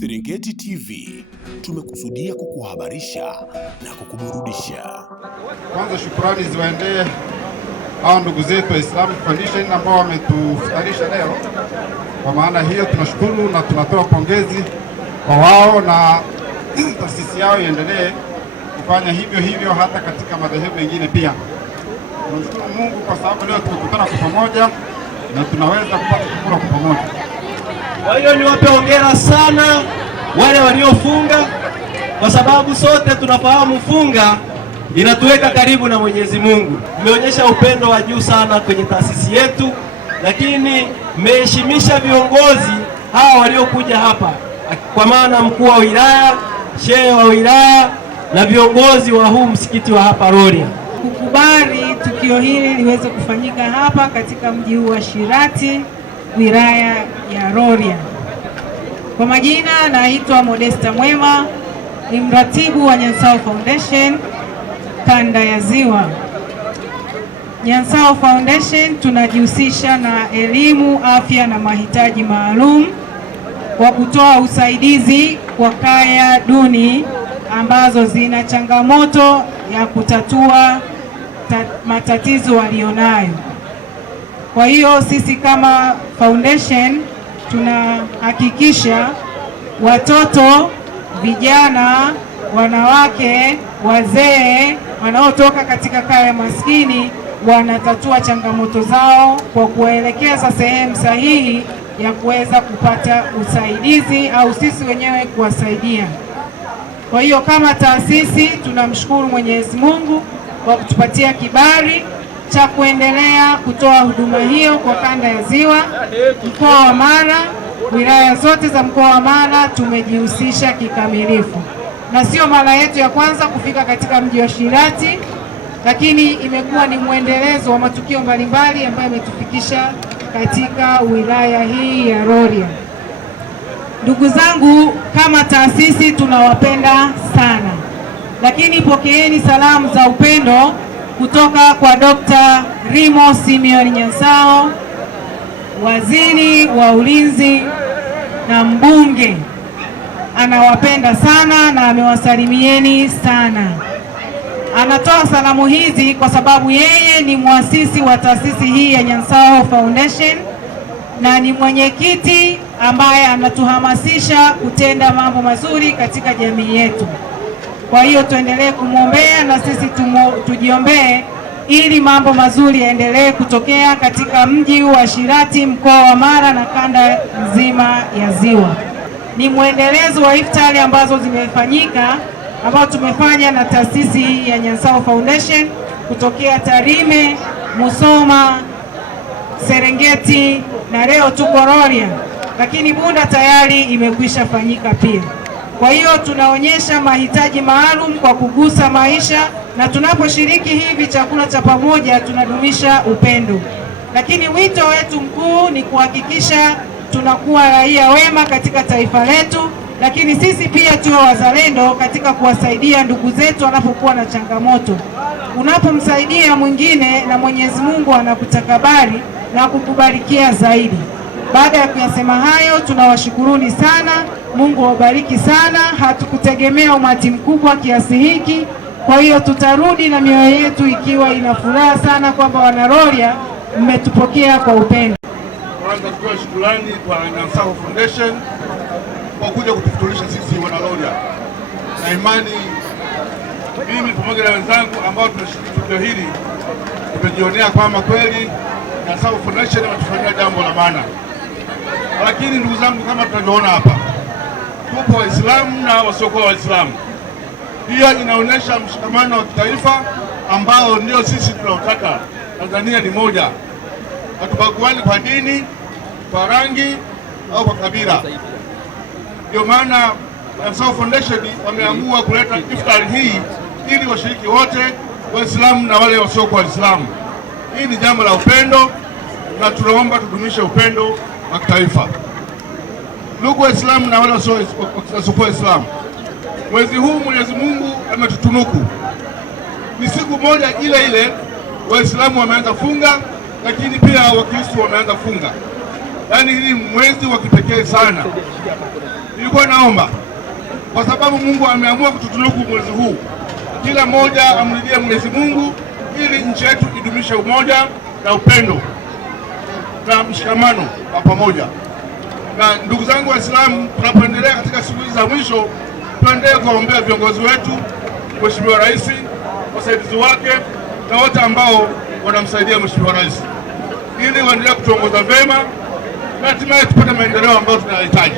Serengeti TV tumekusudia kukuhabarisha na kukuburudisha. Kwanza shukrani ziwaendee hao ndugu zetu wa Islamic Foundation ambao wametufutarisha leo. Kwa maana hiyo tunashukuru na tunatoa pongezi kwa wao, na taasisi yao iendelee kufanya hivyo hivyo hata katika madhehebu mengine pia. Tunamshukuru Mungu kwa sababu leo tumekutana kwa pamoja na tunaweza kupata chakula kwa pamoja. Kwa hiyo niwape hongera sana wale waliofunga, kwa sababu sote tunafahamu funga inatuweka karibu na Mwenyezi Mungu. Mmeonyesha upendo wa juu sana kwenye taasisi yetu, lakini mmeheshimisha viongozi hawa waliokuja hapa, kwa maana mkuu wa wilaya, shehe wa wilaya na viongozi wa huu msikiti wa hapa Rorya. Kukubali tukio hili liweze kufanyika hapa katika mji huu wa Shirati, wilaya ya Rorya. Kwa majina naitwa Modesta Mwema, ni mratibu wa Nyansao Foundation kanda ya Ziwa. Nyansao Foundation tunajihusisha na elimu, afya na mahitaji maalum kwa kutoa usaidizi kwa kaya duni ambazo zina changamoto ya kutatua matatizo walionayo. Kwa hiyo sisi kama foundation tunahakikisha watoto, vijana, wanawake, wazee wanaotoka katika kaya maskini wanatatua changamoto zao kwa kuwaelekeza sehemu sahihi ya kuweza kupata usaidizi au sisi wenyewe kuwasaidia. Kwa hiyo kama taasisi tunamshukuru Mwenyezi Mungu kwa kutupatia kibali cha kuendelea kutoa huduma hiyo kwa kanda ya Ziwa, mkoa wa Mara, wilaya zote za mkoa wa Mara tumejihusisha kikamilifu. Na sio mara yetu ya kwanza kufika katika mji wa Shirati, lakini imekuwa ni mwendelezo wa matukio mbalimbali ambayo yametufikisha katika wilaya hii ya Rorya. Ndugu zangu, kama taasisi tunawapenda sana, lakini pokeeni salamu za upendo kutoka kwa Dr. Rimo Simeon Nyansao, waziri wa ulinzi na mbunge. Anawapenda sana na amewasalimieni sana. Anatoa salamu hizi kwa sababu yeye ni muasisi wa taasisi hii ya Nyansao Foundation na ni mwenyekiti ambaye anatuhamasisha kutenda mambo mazuri katika jamii yetu. Kwa hiyo tuendelee kumwombea na sisi tujiombee ili mambo mazuri yaendelee kutokea katika mji wa Shirati, mkoa wa Mara na kanda nzima ya Ziwa. Ni mwendelezo wa iftari ambazo zimefanyika, ambao tumefanya na taasisi ya Nyansao Foundation kutokea Tarime, Musoma, Serengeti na leo tuko Rorya, lakini Bunda tayari imekwisha fanyika pia. Kwa hiyo tunaonyesha mahitaji maalum kwa kugusa maisha, na tunaposhiriki hivi chakula cha pamoja tunadumisha upendo. Lakini wito wetu mkuu ni kuhakikisha tunakuwa raia wema katika taifa letu, lakini sisi pia tuwe wazalendo katika kuwasaidia ndugu zetu wanapokuwa na changamoto. Unapomsaidia mwingine na Mwenyezi Mungu anakutakabali na kukubarikia zaidi. Baada ya kuyasema hayo, tunawashukuruni sana. Mungu awabariki sana. Hatukutegemea umati mkubwa kiasi hiki, kwa hiyo tutarudi na mioyo yetu ikiwa ina furaha sana kwamba wana Rorya mmetupokea kwa upendo. Kwanza tutoe shukrani kwa Nyansao Foundation kwa kuja kutufutulisha sisi wana Rorya, na imani mimi pamoja na wenzangu ambao tunashiriki tukio hili tumejionea kwamba kweli Nyansao Foundation imetufanyia jambo la maana. Lakini ndugu zangu, kama tunavyoona hapa, tupo Waislamu na wasiokuwa Waislamu. Pia inaonyesha mshikamano wa kitaifa ambao ndio sisi tunaotaka. Tanzania ni moja, hatubaguani kwa dini, kwa rangi au kwa kabila. Ndio maana Nyansao Foundation wameamua kuleta iftari hii ili washiriki wote, Waislamu na wale wasiokuwa Waislamu. Hii ni jambo la upendo na tunaomba tudumishe upendo wa kitaifa. Ndugu Waislamu na wale wasiokuwa Waislamu, mwezi huu Mwenyezi Mungu ametutunuku. Ni siku moja ile ile Waislamu wameanza funga, lakini pia Wakristo wameanza funga. Yaani hili mwezi wa kipekee sana. Nilikuwa naomba kwa sababu Mungu ameamua kututunuku mwezi huu, kila mmoja amrudie Mwenyezi Mungu ili nchi yetu idumishe umoja na upendo na mshikamano wa pamoja. Na ndugu zangu Waislamu, tunapoendelea katika siku hizi za mwisho, tuendelee kuwaombea viongozi wetu, Mheshimiwa Rais, wasaidizi wake na wote ambao wanamsaidia Mheshimiwa Rais, ili waendelee kutuongoza vema na hatimaye tupate maendeleo ambayo tunayahitaji.